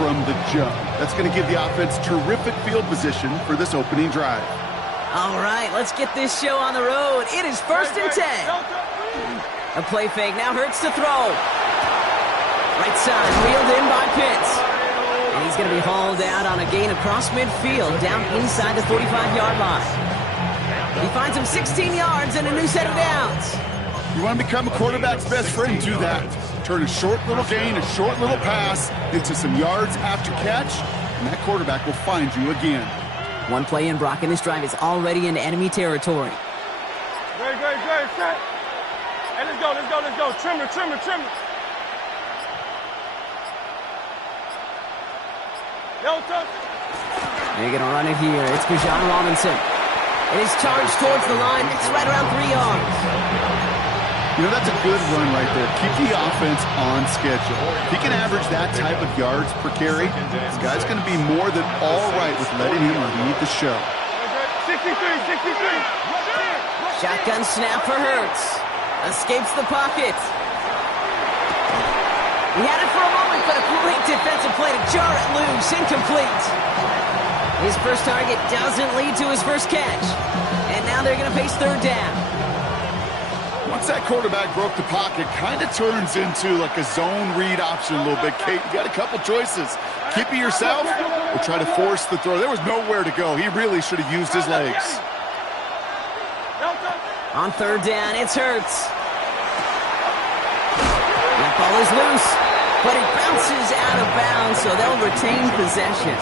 from the jump. That's going to give the offense terrific field position for this opening drive. All right, let's get this show on the road. It is 1st and 10. A play fake. Now Hurts to throw. Right side, wheeled in by Pitts. And he's going to be hauled out on a gain across midfield, down inside the 45-yard line. He finds him 16 yards and a new set of downs. You want to become a quarterback's best friend, do that. Turn a short little gain, a short little pass into some yards after catch, and that quarterback will find you again. One play in, Brock, and this drive is already into enemy territory. Great, set. Hey, let's go. Trimmer. They're going to run it here. It's Bijan Robinson. And his charge towards the line. It's right around 3 yards. You know, that's a good run right there. Keep the offense on schedule. If he can average that type of yards per carry, this guy's going to be more than all right with letting him lead the show. 63. Shotgun snap for Hurts. Escapes the pocket. He had it for a moment, but a great defensive play to jar it loose. Incomplete. His first target doesn't lead to his first catch. And now they're going to face 3rd down. Once that quarterback broke the pocket, kind of turns into like a zone read option a little bit. Kate, you got a couple choices. Keep it yourself or try to force the throw. There was nowhere to go. He really should have used his legs. On 3rd down, it's Hurts. That ball is loose, but it bounces out of bounds, so they'll retain possession.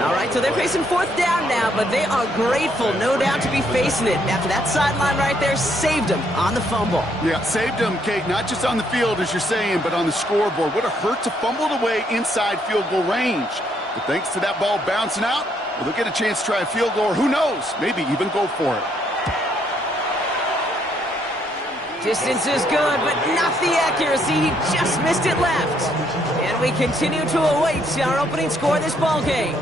All right, so they're facing 4th down now, but they are grateful, no doubt, to be facing it. After that sideline right there saved them on the fumble. Yeah, saved them, Kate, not just on the field, as you're saying, but on the scoreboard. Would have hurt to fumble it away inside field goal range. But thanks to that ball bouncing out, well, they'll get a chance to try a field goal, or who knows, maybe even go for it. Distance is good, but not the accuracy. He just missed it left. And we continue to await our opening score of this ball game.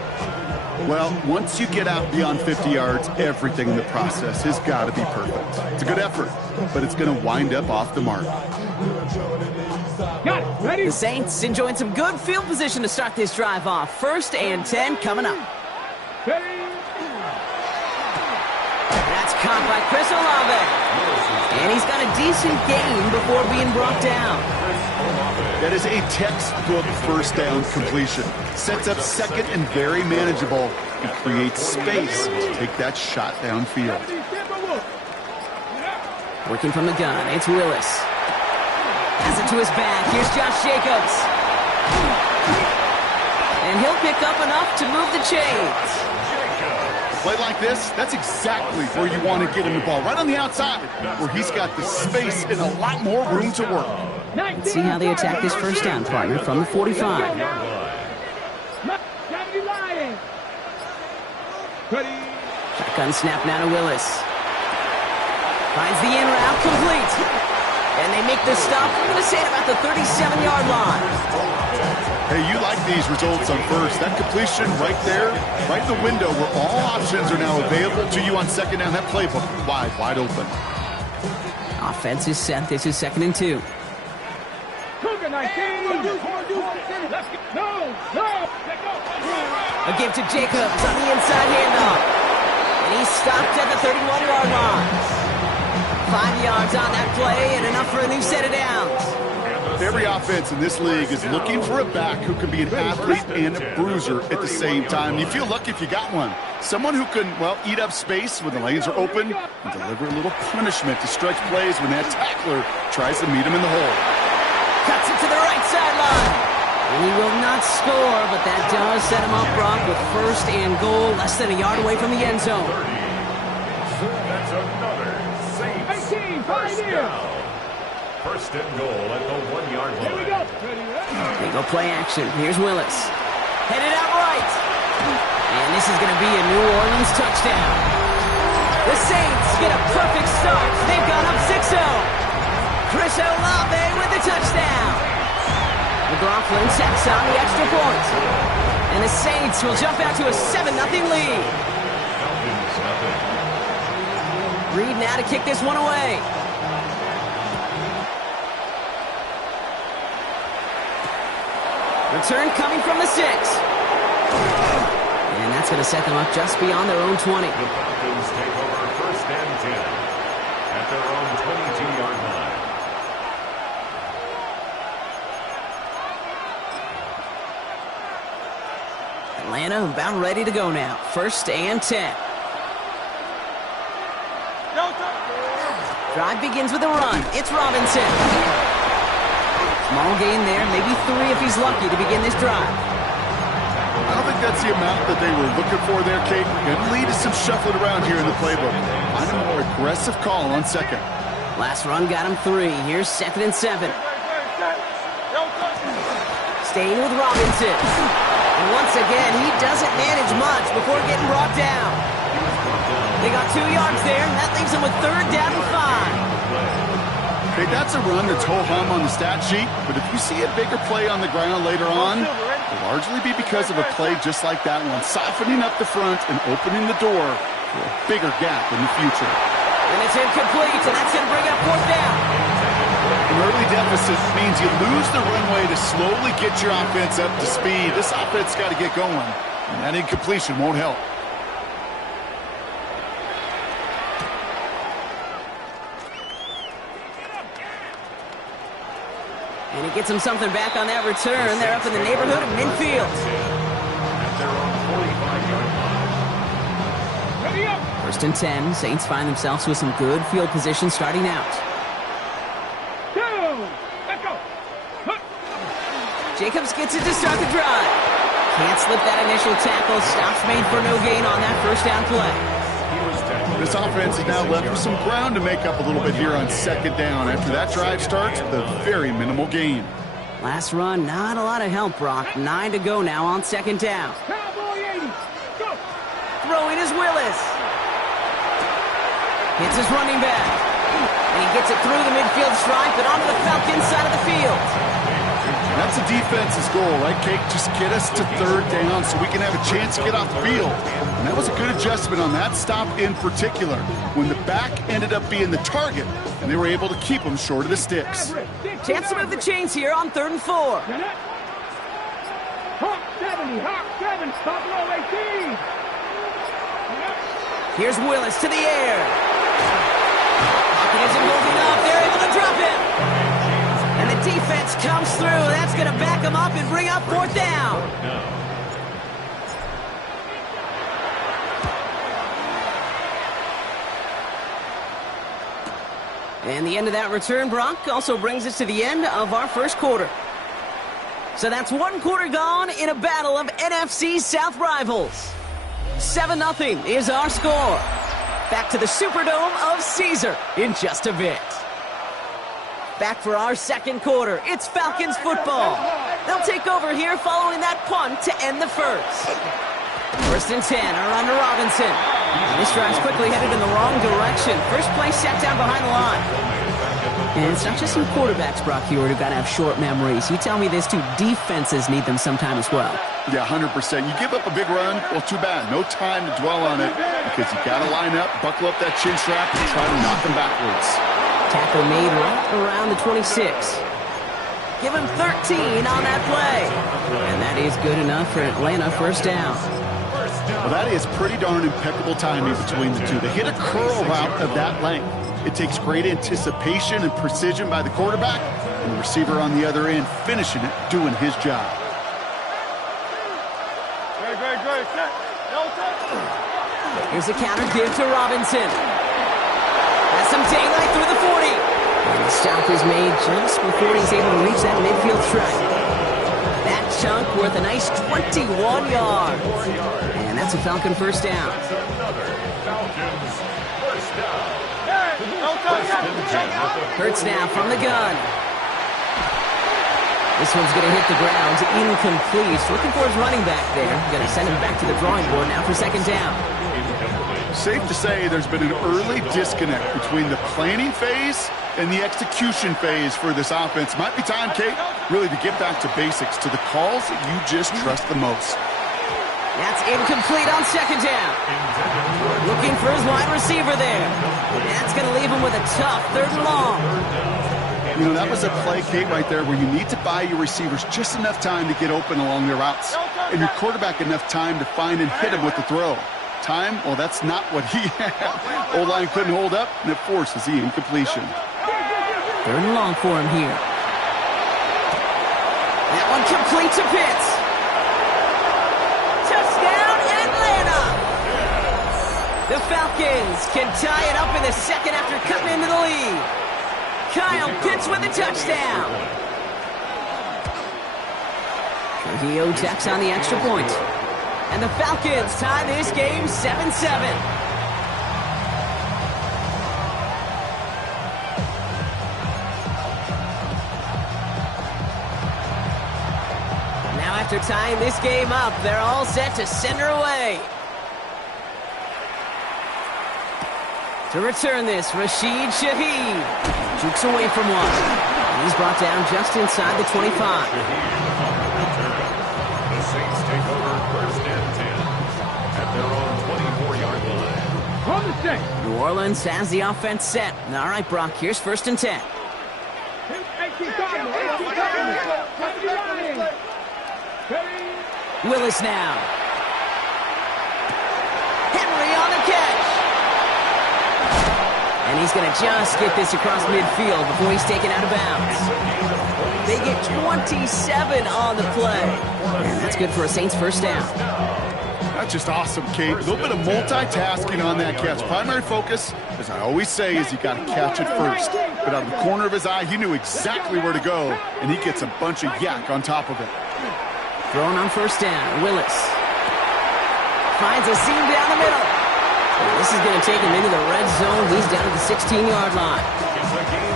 Well, once you get out beyond 50 yards, everything in the process has got to be perfect. It's a good effort, but it's going to wind up off the mark. The Saints enjoying some good field position to start this drive off. 1st and 10 coming up. That's caught by Chris Olave. And he's got a decent gain before being brought down. That is a textbook 1st down completion. Sets up 2nd and very manageable and creates space to take that shot downfield. Working from the gun, it's Willis. Has it to his back. Here's Josh Jacobs. And he'll pick up enough to move the chains. Play like this, that's exactly where you want to get him the ball. Right on the outside, where he's got the space and a lot more room to work. Let's see how they attack this 1st down, partner, from the 45. Shotgun snap now to Willis. Finds the in route, complete. And they make the stop, I'm going to say, at about the 37-yard line. Hey, you like these results on 1st. That completion right there, right in the window where all options are now available to you on 2nd down. That playbook wide open. Offense is set. This is 2nd and 2. A give to Jacobs on the inside handoff. And he's stopped at the 31-yard line. 5 yards on that play and enough for a new set of downs. Every offense in this league is looking for a back who can be an athlete and a bruiser at the same time. You feel lucky if you got one. Someone who can, well, eat up space when the lanes are open and deliver a little punishment to stretch plays when that tackler tries to meet him in the hole. Cuts it to the right sideline. And he will not score, but that does set him up, Brock, with 1st and goal, less than a yard away from the end zone. That's another Saints 1st down. 1st and goal at the 1-yard line. They go play action. Here's Willis. Headed out right. And this is going to be a New Orleans touchdown. The Saints get a perfect start. They've gone up 6-0. Chris Olave with the touchdown. McLaughlin sets on the extra point. And the Saints will jump out to a 7-0 lead. Reed now to kick this one away. Return coming from the 6. And that's going to set them up just beyond their own 20. The Falcons take over 1st and 10 at their own 22-yard line. Atlanta about ready to go now. 1st and 10. Drive begins with a run. It's Robinson. Small gain there, maybe 3 if he's lucky to begin this drive. I don't think that's the amount that they were looking for there, Kate. Going to lead to some shuffling around here in the playbook. Find a more aggressive call on 2nd. Last run got him 3. Here's 2nd and 7. Staying with Robinson. And once again, he doesn't manage much before getting brought down. They got 2 yards there, and that leaves them with 3rd down and 5. Okay, that's a run that's ho-hum on the stat sheet, but if you see a bigger play on the ground later on, it'll largely be because of a play just like that one, softening up the front and opening the door for a bigger gap in the future. And it's incomplete, and that's going to bring up 4th down. An early deficit means you lose the runway to slowly get your offense up to speed. This offense got to get going, and that incompletion won't help. And he gets him something back on that return. They're up in the neighborhood of midfield. At their own 45-yard line. 1st and 10. Saints find themselves with some good field position starting out. Jacobs gets it to start the drive. Can't slip that initial tackle. Stops made for no gain on that 1st down play. This offense is now left with some ground to make up a little bit here on 2nd down. After that drive starts with a very minimal gain. Last run, not a lot of help, Brock. 9 to go now on 2nd down. Throwing is Willis. Hits his running back. And he gets it through the midfield stripe and onto the Falcons side of the field. That's the defense's goal, right, Kate? Just get us to 3rd down so we can have a chance to get off the field. And that was a good adjustment on that stop in particular, when the back ended up being the target, and they were able to keep him short of the sticks. Chance to move the chains here on 3rd and 4. Hawk 70, Hawk 7, stop low 18. Here's Willis to the air. Hawkins isn't moving up. They're able to drop him. And the defense comes through. That's going to back them up and bring up 4th down. And the end of that return, Brock, also brings us to the end of our 1st quarter. So that's 1 quarter gone in a battle of NFC South rivals. 7-0 is our score. Back to the Superdome of Caesar in just a bit. Back for our 2nd quarter. It's Falcons football. They'll take over here following that punt to end the 1st. 1st and 10 are under Robinson. This drive's quickly headed in the wrong direction. First play set down behind the line. And it's not just some quarterbacks, Brock Hewitt, who've got to have short memories. You tell me this too, defenses need them sometime as well. Yeah, 100%. You give up a big run, well, too bad. No time to dwell on it because you got to line up, buckle up that chin strap, and try to knock them backwards. Tackle made right around the 26. Give him 13 on that play. And that is good enough for Atlanta 1st down. Well, that is pretty darn impeccable timing between the two. They hit a curl route of that length. It takes great anticipation and precision by the quarterback, and the receiver on the other end finishing it, doing his job. Great, set. Here's the counter give to Robinson. Has some daylight through the 40. And the stop is made just before he's able to reach that midfield stripe. That chunk worth a nice 21 yards. And that's a Falcon 1st down. Hurts now from the gun. This one's going to hit the ground. Incomplete. Looking for his running back there. Going to send him back to the drawing board now for 2nd down. Safe to say there's been an early disconnect between the planning phase and the execution phase for this offense. Might be time, Kate, really to get back to basics, to the calls that you just trust the most. That's incomplete on 2nd down. Looking for his wide receiver there. That's going to leave him with a tough 3rd and long. You know, that was a play, Kate, right there, where you need to buy your receivers just enough time to get open along their routes, and your quarterback enough time to find and hit him with the throw. Time, well, that's not what he had. O-line couldn't hold up, and it forces the incompletion. Third and long for him here. That one complete to Pitts. Touchdown, Atlanta! The Falcons can tie it up in the second after cutting into the lead. Kyle Pitts with a touchdown. Trujillo tacks on the extra point. And the Falcons tie this game 7-7. Now after tying this game up, they're all set to send her away. To return this, Rashid Shaheed jukes away from one. He's brought down just inside the 25. The Saints take over first and 10 at their own 24-yard line. From the Saints. New Orleans has the offense set. All right, Brock, here's first and 10. Willis now. Henry on the catch. And he's going to just get this across midfield before he's taken out of bounds. They get 27 on the play. And that's good for a Saints first down. That's just awesome, Kate. A little bit of multitasking on that catch. Primary focus, as I always say, is you got to catch it first. But out of the corner of his eye, he knew exactly where to go, and he gets a bunch of yak on top of it. Thrown on first down, Willis. Finds a seam down the middle. And this is going to take him into the red zone. He's down at the 16-yard line.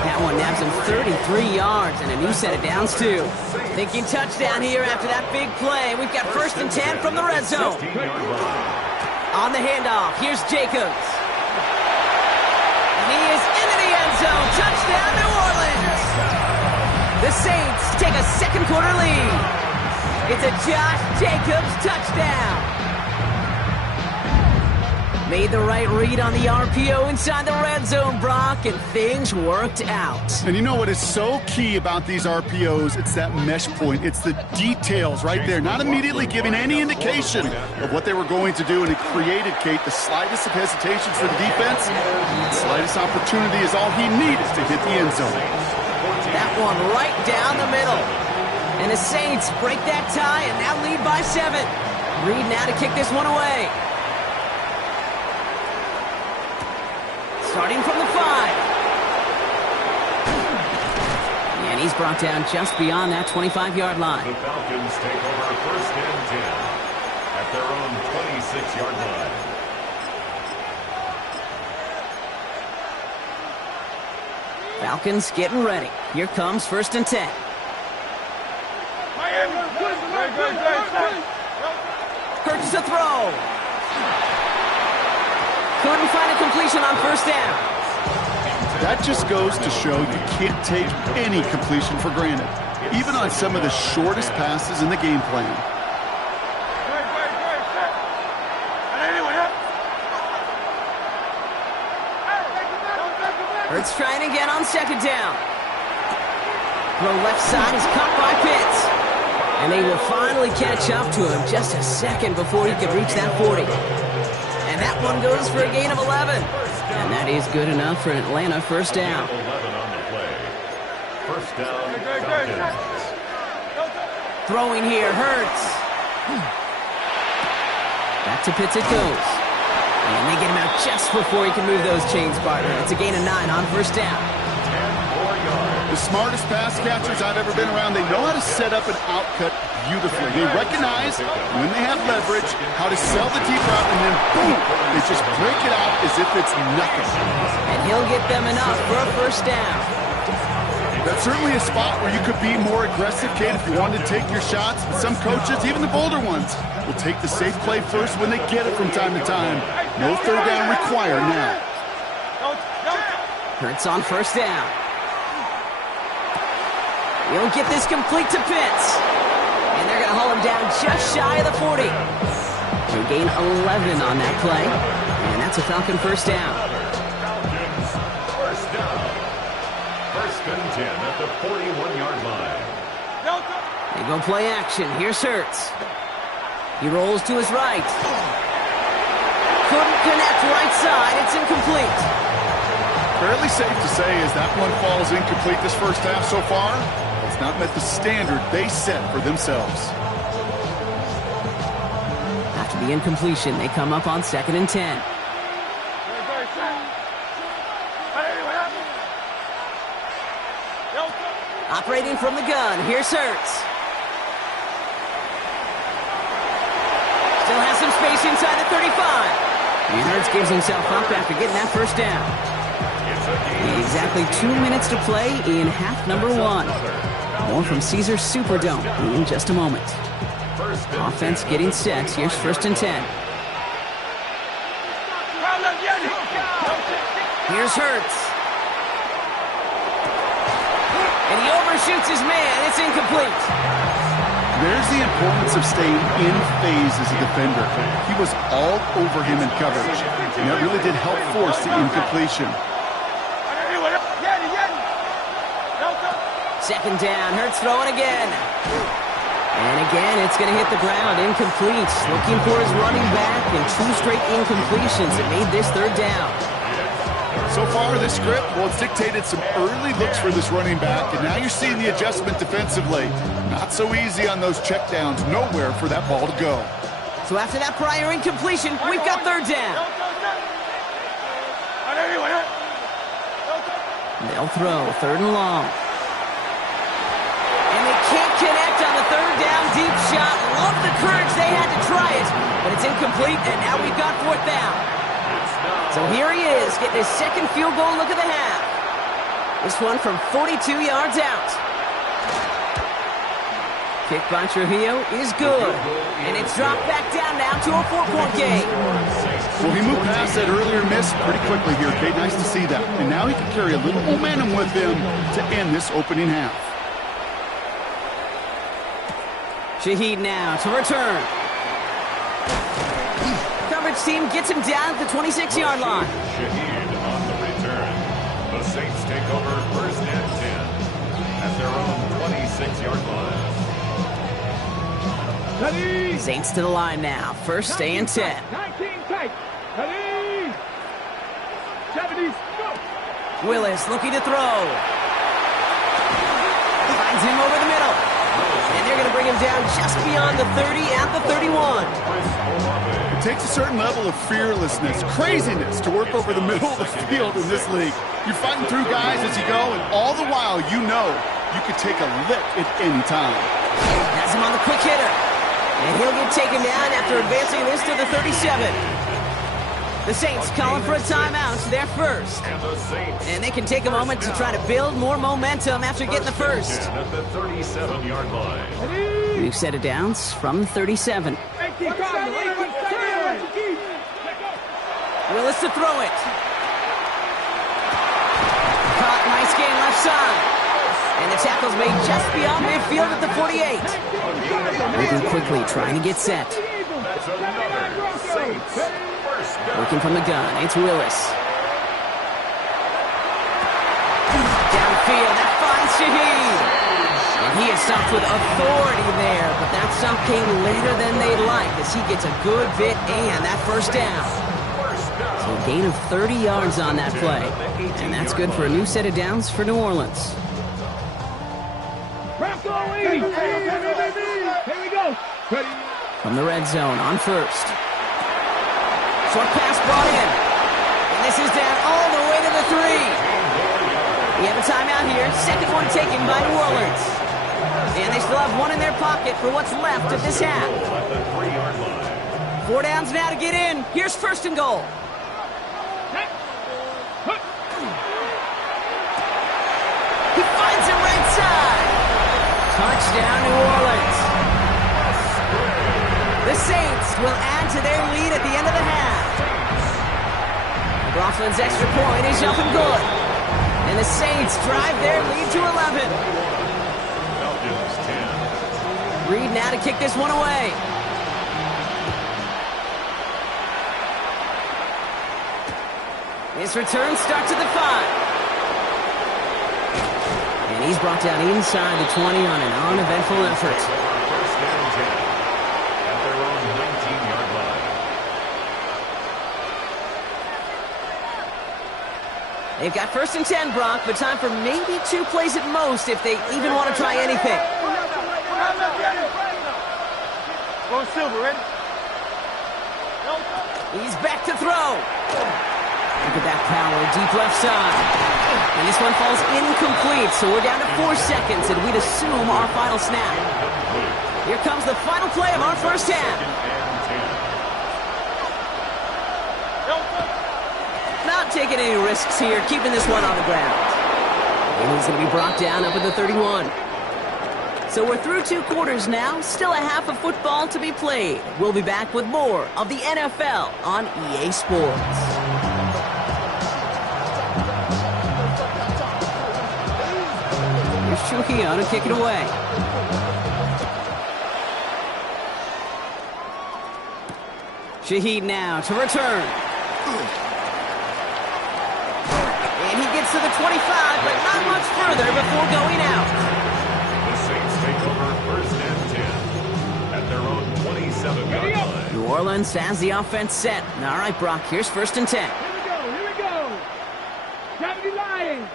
That one nabs him 33 yards and a new set of downs, too. Thinking touchdown here after that big play. We've got first and 10 from the red zone. On the handoff, here's Jacobs. And he is into the end zone. Touchdown, New Orleans. The Saints take a second quarter lead. It's a Josh Jacobs touchdown. Made the right read on the RPO inside the red zone, Brock, and things worked out. And you know what is so key about these RPOs? It's that mesh point. It's the details right there. Not immediately giving any indication of what they were going to do, and it created, Kate, the slightest of hesitations for the defense. The slightest opportunity is all he needed to hit the end zone. That one right down the middle. And the Saints break that tie and now lead by 7. Reed now to kick this one away. Starting from the 5. And he's brought down just beyond that 25-yard line. The Falcons take over first and 10 at their own 26-yard line. Falcons getting ready. Here comes first and 10. Hurts to throw. Couldn't find a completion on first down. That just goes to show you can't take any completion for granted, even on some of the shortest passes in the game plan. Hurts trying again on second down. The left side is caught by Pitts. And they will finally catch up to him just a second before he can reach that 40. And that one goes for a gain of 11. And that is good enough for an Atlanta first down. 11 on the play. First down, Falcons. Throwing here, Hurts. Back to Pitts it goes. And they get him out just before he can move those chains, partner. It's a gain of 9 on first down. 10 more yards. The smartest pass catchers I've ever been around, they know how to set up an outcut beautifully. They recognize when they have leverage, how to sell the deep route, and then boom, they just break it out as if it's nothing. And he'll get them enough for a first down. That's certainly a spot where you could be more aggressive, Kate, if you wanted to take your shots. But some coaches, even the bolder ones, will take the safe play first when they get it from time to time. No third down required now. Hurts on first down. He'll get this complete to Pitts. And they're going to haul him down just shy of the 40. They gain 11 on that play. And that's a Falcon first down. First down. First and 10 at the 41-yard line. They go play action. Here's Hurts. He rolls to his right. Couldn't connect right side. It's incomplete. Fairly safe to say as that one falls incomplete this first half so far. It's not met the standard they set for themselves. After the incompletion, they come up on 2nd and 10. Operating from the gun, here's Hurts. Still has some space inside the 35. And Hurts gives himself up after getting that first down. Exactly 2 minutes to play in half number 1. More from Caesars Superdome in just a moment. Offense getting set. Here's 1st and 10. Here's Hurts. And he overshoots his man. It's incomplete. There's the importance of staying in phase as a defender. He was all over him in coverage, and that really did help force the incompletion. 2nd down. Hurts throwing again. And again, it's going to hit the ground. Incomplete. Looking for his running back, and 2 straight incompletions that made this 3rd down. So far, this script, well, it's dictated some early looks for this running back, and now you're seeing the adjustment defensively. Not so easy on those checkdowns. Nowhere for that ball to go. So after that prior incompletion, we've got 3rd down. They'll throw 3rd and long. And they can't connect on the 3rd down deep shot. Love the courage they had to try it, but it's incomplete, and now we've got 4th down. So here he is, getting his 2nd field goal look of the half. This one from 42 yards out. Kick by Trujillo is good. And it's dropped back down now to a 4-point game. Well, he moved past that earlier miss pretty quickly here, Kate. Nice to see that. And now he can carry a little momentum with him to end this opening half. Shaheed now to return. Coverage team gets him down at the 26-yard line. Shaheed on the return. The Saints take over 1st and 10 at their own 26-yard line. Saints to the line now. 1st and 10. 19 tight. 70s, go. Willis looking to throw. Finds him over the middle. And they're going to bring him down just beyond the 30 at the 31. It takes a certain level of fearlessness, craziness to work over the middle of the field in this league. You're fighting through guys as you go, and all the while you know you could take a lick at any time. Has him on the quick hitter. And he'll get taken down after advancing this to the 37. The Saints calling for a timeout. They're first. And they can take a moment to try to build more momentum after getting the first. At the 37-yard line. New set of downs from 37. Willis to throw it. Caught, nice gain left side. And the tackle's made just beyond midfield at the 48. Moving quickly, trying to get set. That's another Saints first down. Working from the gun, it's Willis. Downfield, that finds Shaheed. And he is stopped with authority there, but that stop came later than they'd like as he gets a good bit and that first down. So a gain of 30 yards on that play. And that's good for a new set of downs for New Orleans. Here we go. From the red zone on 1st. Short pass brought in. And this is down all the way to the 3. We have a timeout here. 2nd one taken by New Orleans. And they still have one in their pocket for what's left of this half. 4 downs now to get in. Here's 1st and goal. He finds him right side. Touchdown, New Orleans. The Saints will add to their lead at the end of the half. McLaughlin's extra point is up and good. And the Saints drive their lead to 11. Reed now to kick this one away. His return starts at the 5. And he's brought down inside the 20 on an uneventful effort. First and 10 at their own 19-yard line. They've got first and 10, Brock, but time for maybe 2 plays at most if they even want to try anything. Go Silver, ready? He's back to throw. Look at that power, deep left side. And this one falls incomplete, so we're down to 4 seconds, and we'd assume our final snap. Here comes the final play of our first half. Not taking any risks here, keeping this one on the ground. And he's going to be brought down up at the 31. So we're through 2 quarters now, still a half of football to be played. We'll be back with more of the NFL on EA Sports. Here's Trujillo to kick it away. Shaheed now to return. And he gets to the 25, but not much further before going out. The Saints take over first and 10 at their own 27-yard line. New Orleans has the offense set. All right, Brock, here's first and 10. Here we go. 70 Lions.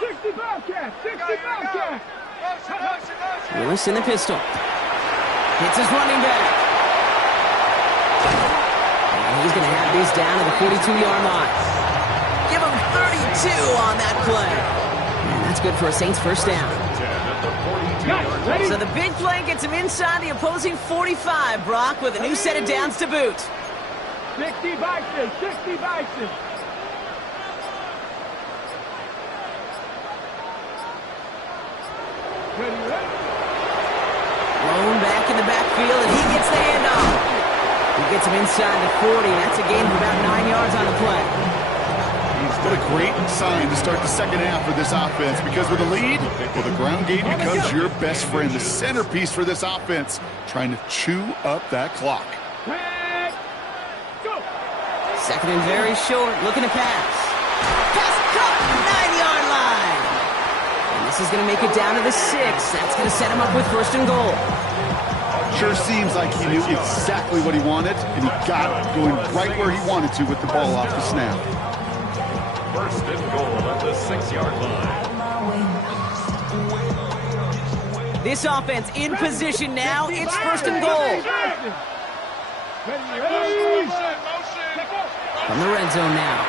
60 Bobcats. 60 Bobcats. Willis in the pistol. Hits his running back. And he's going to have this down to the 42-yard line. Give him 32 on that play. And that's good for a Saints first down. So the big play gets him inside the opposing 45, Brock, with a new set of downs to boot. 60 Bison. 60 Bison. Blown back in the backfield, and he gets the handoff. He gets him inside the 40. That's a gain of about 9 yards on the play. What a great sign to start the second half for this offense, because with a lead, well, the ground game becomes your best friend, the centerpiece for this offense, trying to chew up that clock. Go. Second and very short, looking to pass. Pass caught, 9-yard line. And this is going to make it down to the 6. That's going to set him up with first and goal. Sure seems like he knew exactly what he wanted, and he got it going right where he wanted to with the ball off the snap. First and goal at the 6-yard line. This offense in position now. It's first and goal. From the red zone now.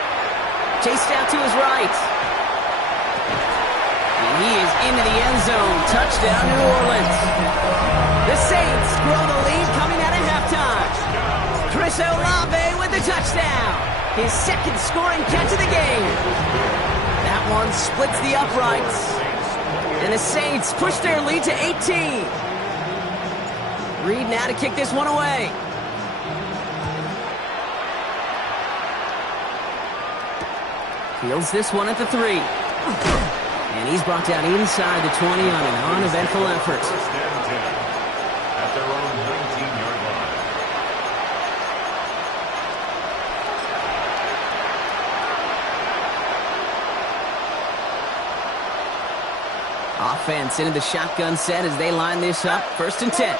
Chased out to his right. And he is into the end zone. Touchdown, New Orleans. The Saints grow the lead coming out of halftime. Chris Olave with the touchdown. His second scoring catch of the game. That one splits the uprights. And the Saints push their lead to 18. Reed now to kick this one away. Fields this one at the 3. And he's brought down inside the 20 on an uneventful effort. First and 10 at their own 19-yard line. Offense into the shotgun set as they line this up. First and 10.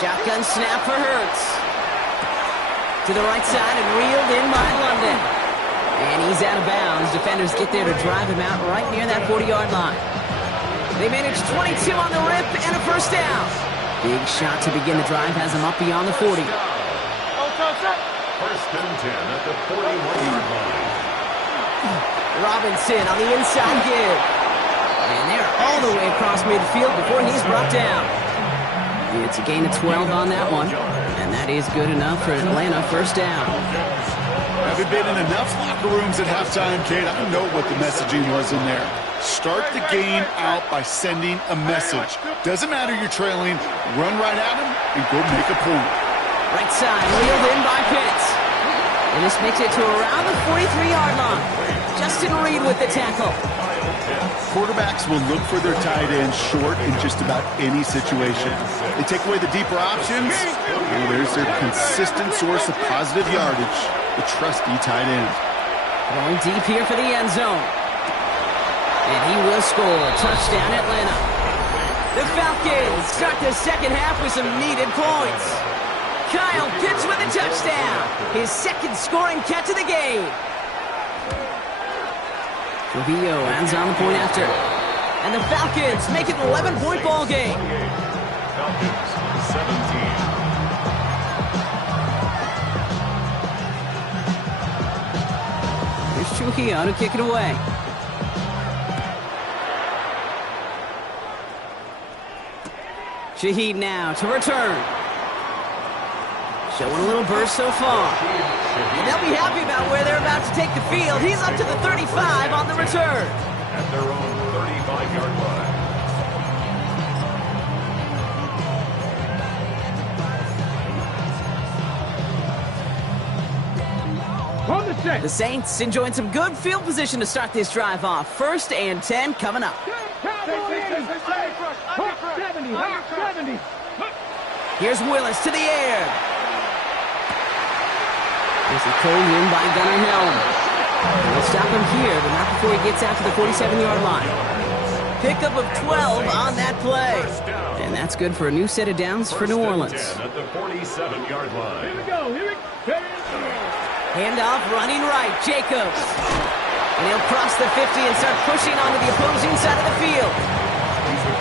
Shotgun snap for Hurts. To the right side and reeled in by London. And he's out of bounds. Defenders get there to drive him out right near that 40-yard line. They manage 22 on the rip and a first down. Big shot to begin the drive has him up beyond the 40. First and 10 at the 41-yard line. Robinson on the inside give. And they're all the way across midfield before he's brought down. It's a gain of 12 on that one. And that is good enough for Atlanta first down. Having been in enough locker rooms at halftime, Kate, I know what the messaging was in there. Start the game out by sending a message. Doesn't matter you're trailing, run right at them and go make a point. Right side, reeled in by Pitts. And this makes it to around the 43-yard line. Justin Reed with the tackle. Quarterbacks will look for their tight end short in just about any situation. They take away the deeper options, and there's their consistent source of positive yardage, the trusty tight end. Going deep here for the end zone. And he will score. Touchdown, Atlanta. The Falcons start the second half with some needed points. Kyle Pitts with a touchdown. His second scoring catch of the game. Trujillo ends on the point after. And the Falcons make it an 11-point ball game. Falcons 17. Here's Trujillo to kick it away. Shaheed now to return. Showing a little burst so far. And they'll be happy about where they're about to take the field. He's up to the 35 on the return. At their own 35-yard line. On the set. The Saints enjoying some good field position to start this drive off. 1st and 10 coming up. Hawk 70, Hawk 70. Here's Willis to the air. Here's a pulled in by Gunnar Helm. They'll stop him here, but not before he gets out to the 47-yard line. Pickup of 12 on that play. And that's good for a new set of downs for New Orleans. At the 47-yard line. Here we go, here we go. Handoff running right, Jacobs. And he'll cross the 50 and start pushing onto the opposing side of the field.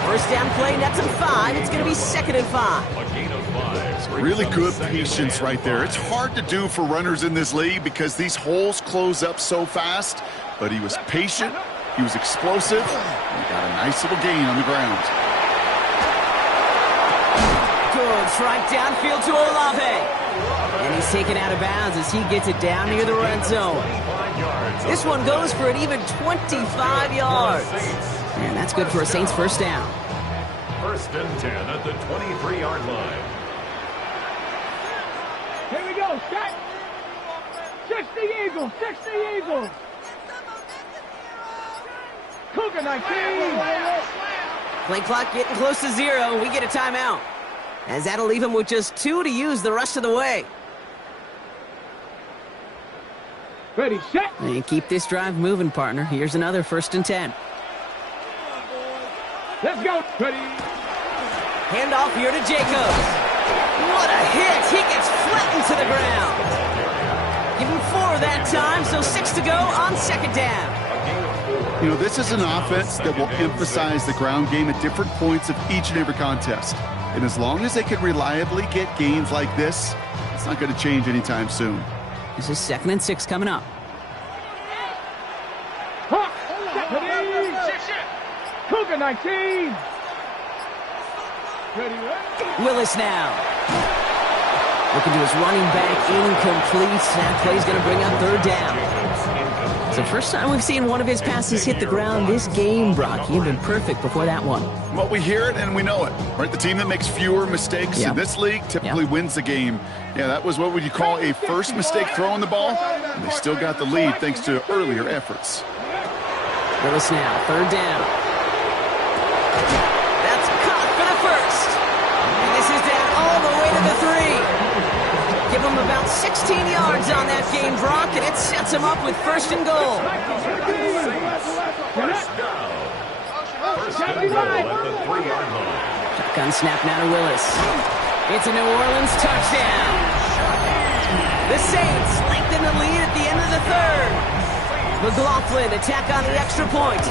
First down play, nets him 5. It's going to be 2nd and 5. A gain of 5. Really good patience right there. It's hard to do for runners in this league because these holes close up so fast. But he was patient, he was explosive, and he got a nice little gain on the ground. Good strike downfield to Olave. And he's taken out of bounds as he gets it down near the red zone. This one goes for an even 25 yards. And that's good for a Saints first down. 1st and 10 at the 23-yard line. Here we go, Scott. 60 Eagles, 60 Eagles. Cougar 19. Play clock getting close to 0. We get a timeout. As that'll leave him with just 2 to use the rest of the way. Ready, set. And keep this drive moving, partner. Here's another 1st and 10. Let's go. Ready. Handoff here to Jacobs. What a hit. He gets flattened to the ground. Give him 4 that time, so 6 to go on 2nd down. You know, this is an offense that will emphasize the ground game at different points of each and every contest. And as long as they can reliably get gains like this, it's not going to change anytime soon. This is 2nd and 6 coming up. Hawk. Ready. Cougar 19. Ready. Willis now. Looking to his running back, incomplete. That play's going to bring up 3rd down. It's the first time we've seen one of his passes hit the ground this game, Brock. He had been perfect before that one. Well, we hear it and we know it, right? The team that makes fewer mistakes in this league typically wins the game. Yeah, that was what would you call a first mistake throwing the ball, and they still got the lead thanks to earlier efforts. Willis now, 3rd down. That's caught for the 1st. And this is down all the way to the 3. Give him about 16 yards on that game, Brock, and it sets him up with 1st and goal. First down. 1st and goal at the 3-yard line. Shotgun snap now to Willis. It's a New Orleans touchdown. The Saints lengthen the lead at the end of the 3rd. McLaughlin attack on the extra point.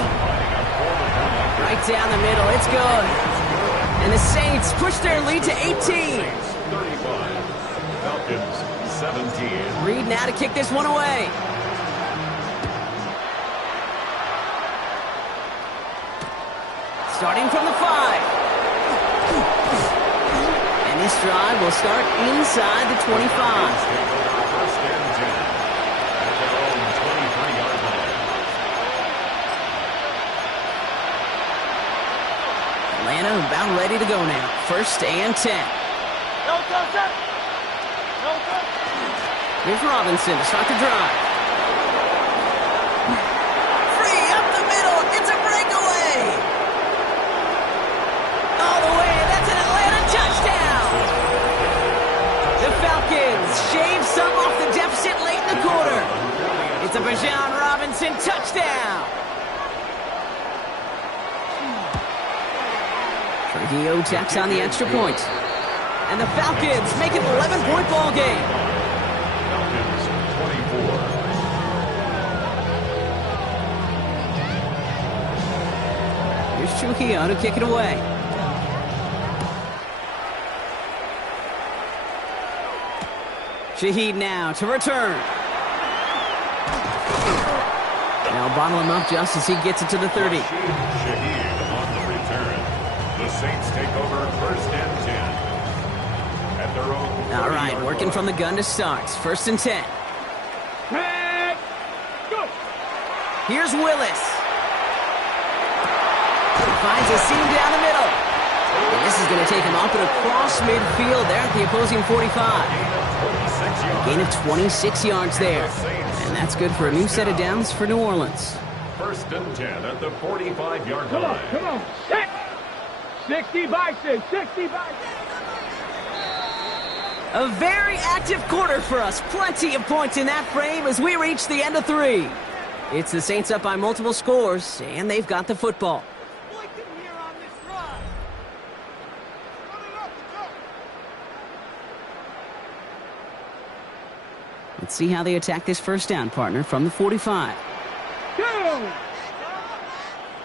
Right down the middle, it's good. And the Saints push their lead to 18. 35. Falcons 17. Reed now to kick this one away. Starting from the 5. And this drive will start inside the 25. 1st and 10 at their own 23-yard line. Atlanta about ready to go now. 1st and 10. Here's Robinson to start the drive. Free up the middle. It's a breakaway. All the way. That's an Atlanta touchdown. The Falcons shave some off the deficit late in the quarter. It's a Bijan Robinson touchdown. Trujillo tacks on the extra point. And the Falcons make it an 11-point ball game. Falcons 24. Here's Trujillo to kick it away. Shaheed now to return. Now bottle him up just as he gets it to the 30. Shaheed on the return. The Saints take over 1st and 10. At their own. All right, working from the gun to start. 1st and 10. Red, go. Here's Willis. Finds a seam down the middle. And this is going to take him up and across midfield there at the opposing 45. Gain of 26 yards there. And that's good for a new set of downs for New Orleans. 1st and 10 at the 45-yard line. Come on. Set. 60 by 6. 60 by 6. A very active quarter for us. Plenty of points in that frame as we reach the end of 3. It's the Saints up by multiple scores, and they've got the football. Let's see how they attack this 1st down, partner, from the 45. Go.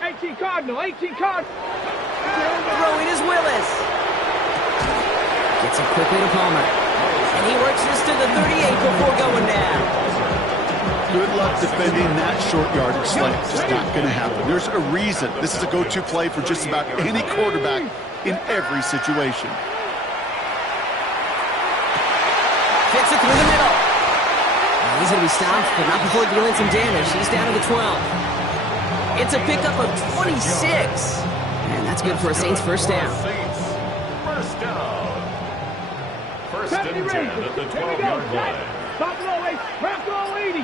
18 Cardinal. 18 Cardinal. Throwing is Willis. Gets it quickly to Palmer. And he works this to the 38 before going down. Good luck defending that short yardage slant. Just not going to happen. There's a reason this is a go-to play for just about any quarterback in every situation. Fits it through the middle. He's going to be stopped, but not before dealing some damage. He's down to the 12. It's a pickup of 26. And that's good for a Saints 1st down. Saints, 1st down. 1st and 10 at the 12-yard line. Stop low, 80.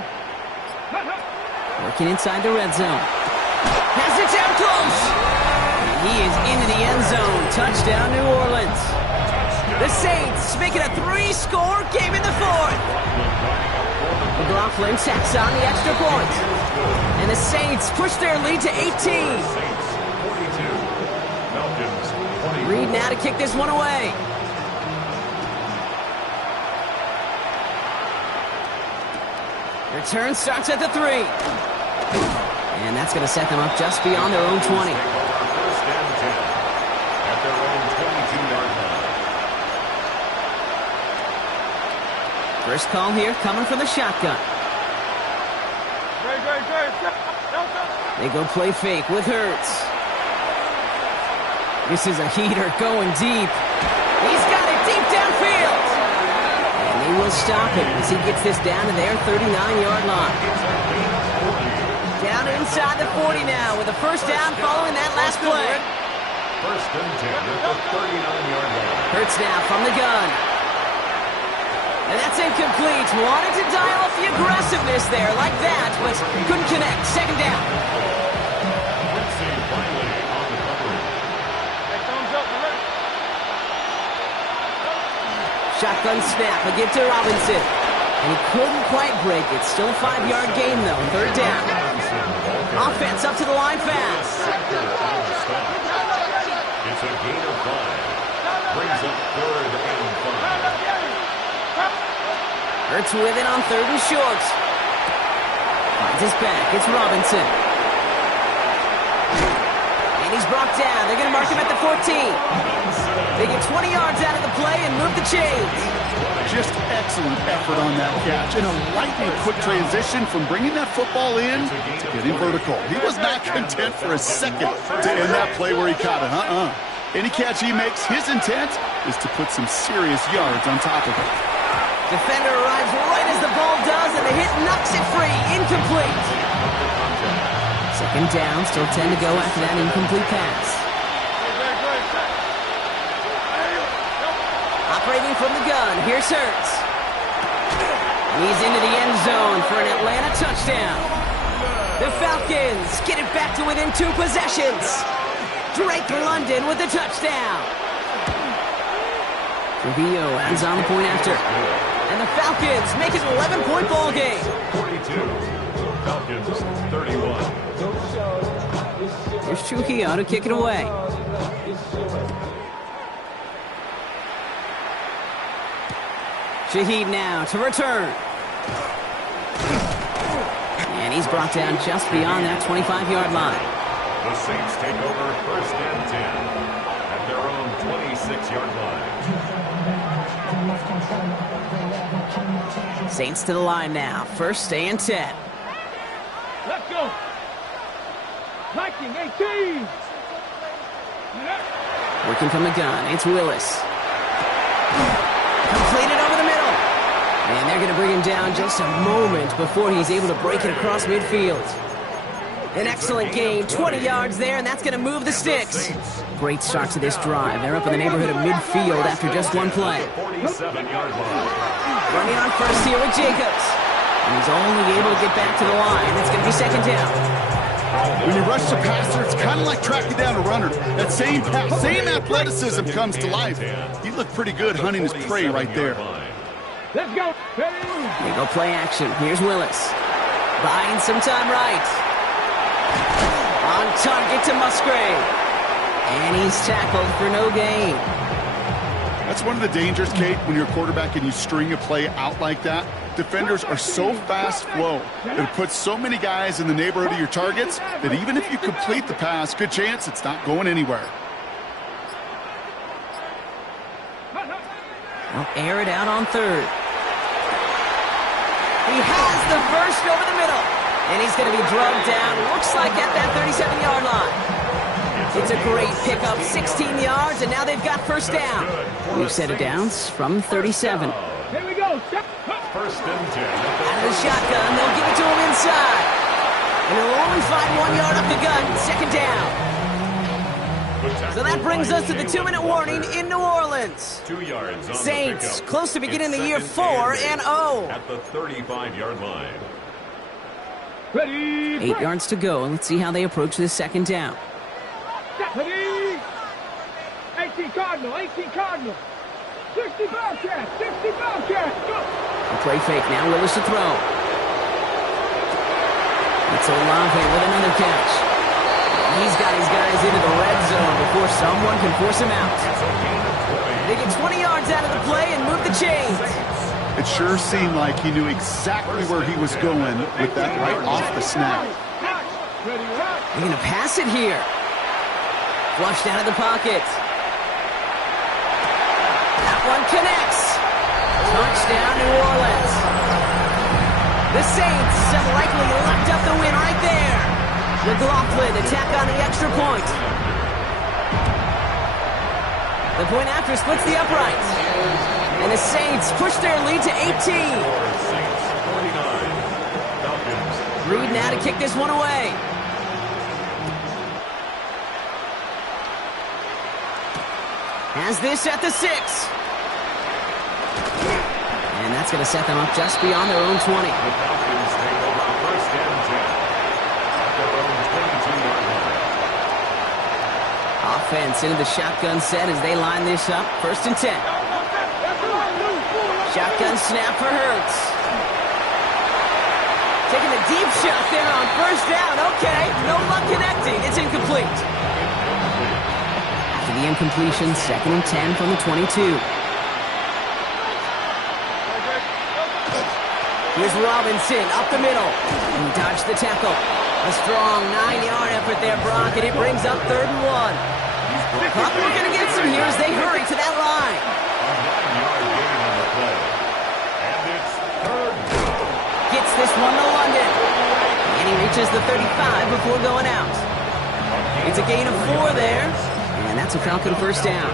Working inside the red zone. Has it down close. And he is into the end zone. Touchdown, New Orleans. The Saints make it a 3-score game in the 4th. McLaughlin tacks on the extra point. And the Saints push their lead to 18. Saints 42. Falcons 20. Reed now to kick this one away. Return starts at the 3. And that's going to set them up just beyond their own 20. 1st and 10 at their own 22-yard line. First call here coming from the shotgun. They go play fake with Hurts. This is a heater going deep. He's got it deep downfield. And they will stop it as he gets this down to their 39-yard line. Down inside the 40 now with a 1st down following that last play. 1st and 10 at the 39-yard line. Hurts now from the gun. And that's incomplete. Wanted to dial up the aggressiveness there like that, but couldn't connect. 2nd down. Quincy Riley on the coverage. Shotgun snap. A give to Robinson. And he couldn't quite break it. Still a 5-yard gain, though. 3rd down. Offense up to the line fast. It's a gain of 5. Brings up 3rd and 5. Hurts with it on 3rd and short. Finds his back. It's Robinson. And he's brought down. They're going to mark him at the 14. They get 20 yards out of the play and move the chains. Just excellent effort on that catch. And a lightning quick transition from bringing that football in to getting vertical. He was not content for a second to end that play where he caught it. Any catch he makes, his intent is to put some serious yards on top of it. Defender arrives right as the ball does, and the hit knocks it free. Incomplete. 2nd down, still 10 to go after that incomplete pass. Operating from the gun, here's Hurts. He's into the end zone for an Atlanta touchdown. The Falcons get it back to within 2 possessions. Drake London with the touchdown. Trujillo ends on the point after. And the Falcons make it an 11-point ball game. 42. Falcons 31. Here's Here's Trujillo to kick it away. Shaheed now to return. And he's brought down just beyond that 25-yard line. The Saints take over 1st and 10 at their own 26-yard line. Saints to the line now. 1st and 10. Let's go. Viking 18. Working from the gun. It's Willis. Completed over the middle. And they're going to bring him down just a moment before he's able to break it across midfield. An excellent gain. 20 yards there, and that's going to move the sticks. Great start to this drive. They're up in the neighborhood of midfield after just one play. 47-yard line. Running on first here with Jacobs. And he's only able to get back to the line. It's going to be 2nd down. When you rush the passer, it's kind of like tracking down a runner. That same pass, same athleticism comes to life. He looked pretty good hunting his prey right there. Let's go. They go play action. Here's Willis. Buying some time right. On target to Musgrave. And he's tackled for no gain. That's one of the dangers, Kate, when you're a quarterback and you string a play out like that. Defenders are so fast flow. It puts so many guys in the neighborhood of your targets that even if you complete the pass, good chance it's not going anywhere. They'll air it out on 3rd. He has the first over the middle. And he's going to be drugged down, looks like at that 37-yard line. It's a great pickup, 16 yards, and now they've got 1st down. New set of downs from 37. Here we go. 1st and 10. Out of the shotgun, they'll give it to him inside. And he'll only find 1 yard up the gut, 2nd down. So that brings us to the 2-minute warning in New Orleans. 2 yards on Saints, the close to beginning the year 4-0. At the 35-yard line. Ready. 8 yards to go. Let's see how they approach this 2nd down. Ready. 18 Cardinal. 18 Cardinal. 60 Bobcat. 60 Bobcat. Go. A play fake now. Willis to throw. It's Olave with another catch. He's got his guys into the red zone before someone can force him out. They get 20 yards out of the play and move the chains. It sure seemed like he knew exactly where he was going with that right off the snap. They're going to pass it here. Flushed out of the pocket. That one connects. Touchdown, New Orleans. The Saints have likely locked up the win right there. McLaughlin attack on the extra point. The point after splits the uprights. And the Saints push their lead to 18. Reed now to kick this one away. Has this at the 6. And that's going to set them up just beyond their own 20. Offense into the shotgun set as they line this up. 1st and 10. Shotgun snap for Hurts. Taking a deep shot there on 1st down. Okay, no luck connecting. It's incomplete. After the incompletion, 2nd and 10 from the 22. Here's Robinson up the middle. He dodged the tackle. A strong 9-yard effort there, Brock, and it brings up 3rd and 1. Probably going to get some here as they hurry to that line. Gets this one to London. And he reaches the 35 before going out. It's a gain of 4 there. And that's a Falcon 1st down.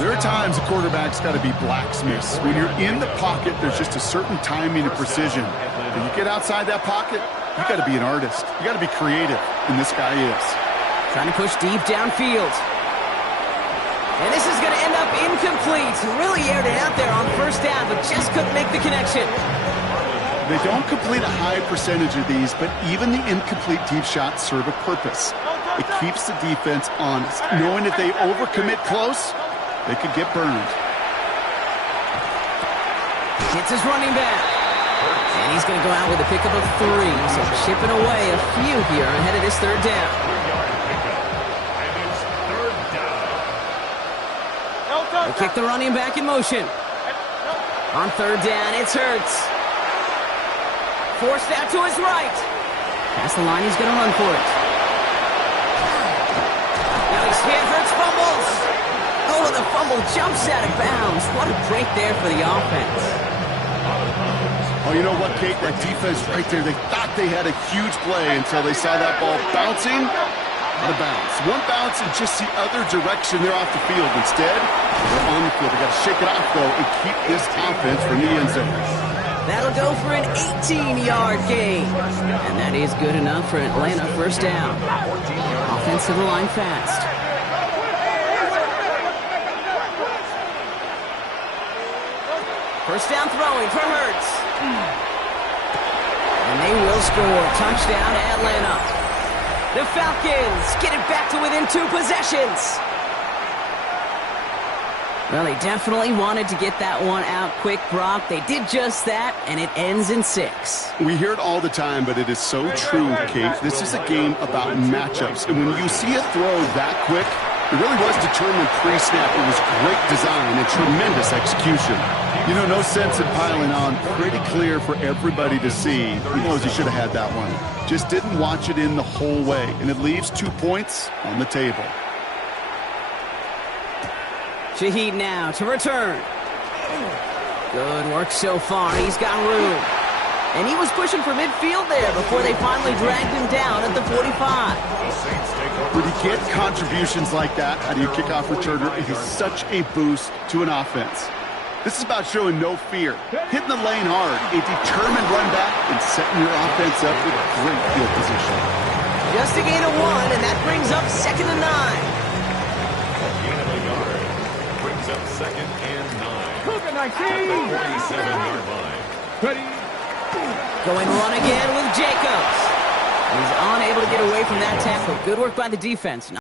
There are times a quarterback's got to be blacksmiths. When you're in the pocket, there's just a certain timing and precision. When you get outside that pocket, you got to be an artist. You got to be creative, and this guy is. Trying to push deep downfield. And this is going to end up incomplete. Really aired it out there on 1st down, but just couldn't make the connection. They don't complete a high percentage of these, but even the incomplete deep shots serve a purpose. It keeps the defense honest, knowing if they overcommit close, they could get burned. Hits his running back. And he's going to go out with a pickup of 3, so chipping away a few here ahead of this 3rd down. kick the running back in motion. On third down, it's Hurts. Forced out to his right. Past the line, he's going to run for it. Now he's hit, Hurts fumbles. Oh, and the fumble jumps out of bounds. What a break there for the offense. Oh, you know what, Kate? That defense right there, they thought they had a huge play until they saw that ball bouncing out of bounds. One bounce and just the other direction, they're off the field. Instead, they're on the field. They got to shake it off, though, and keep this offense from the end zone. That'll go for an 18-yard gain. And that is good enough for Atlanta first down. Offensive line fast. First down throwing for Hurts. And they will score. Touchdown, Atlanta. The Falcons get it back to within 2 possessions. Well, they definitely wanted to get that one out quick, Brock. They did just that, and it ends in 6. We hear it all the time, but it is so true, Kate. This is a game about matchups. And when you see a throw that quick, it really was determined pre-snap. It was great design and tremendous execution. You know, no sense in piling on. Pretty clear for everybody to see. He knows he should have had that one. Just didn't watch it in the whole way. And it leaves 2 points on the table. Shaheed now to return. Good work so far. He's got room. And he was pushing for midfield there before they finally dragged him down at the 45. When you get contributions like that out of your kickoff returner, it is such a boost to an offense. This is about showing no fear, hitting the lane hard, a determined run back, and setting your offense up with great field position. Just a gain of 1, and that brings up 2nd and 9. Gain of a yard brings up 2nd and 9. Cougar 19. At the 47-yard line. Ready. Going run again with Jacobs. He's unable to get away from that tackle. Good work by the defense.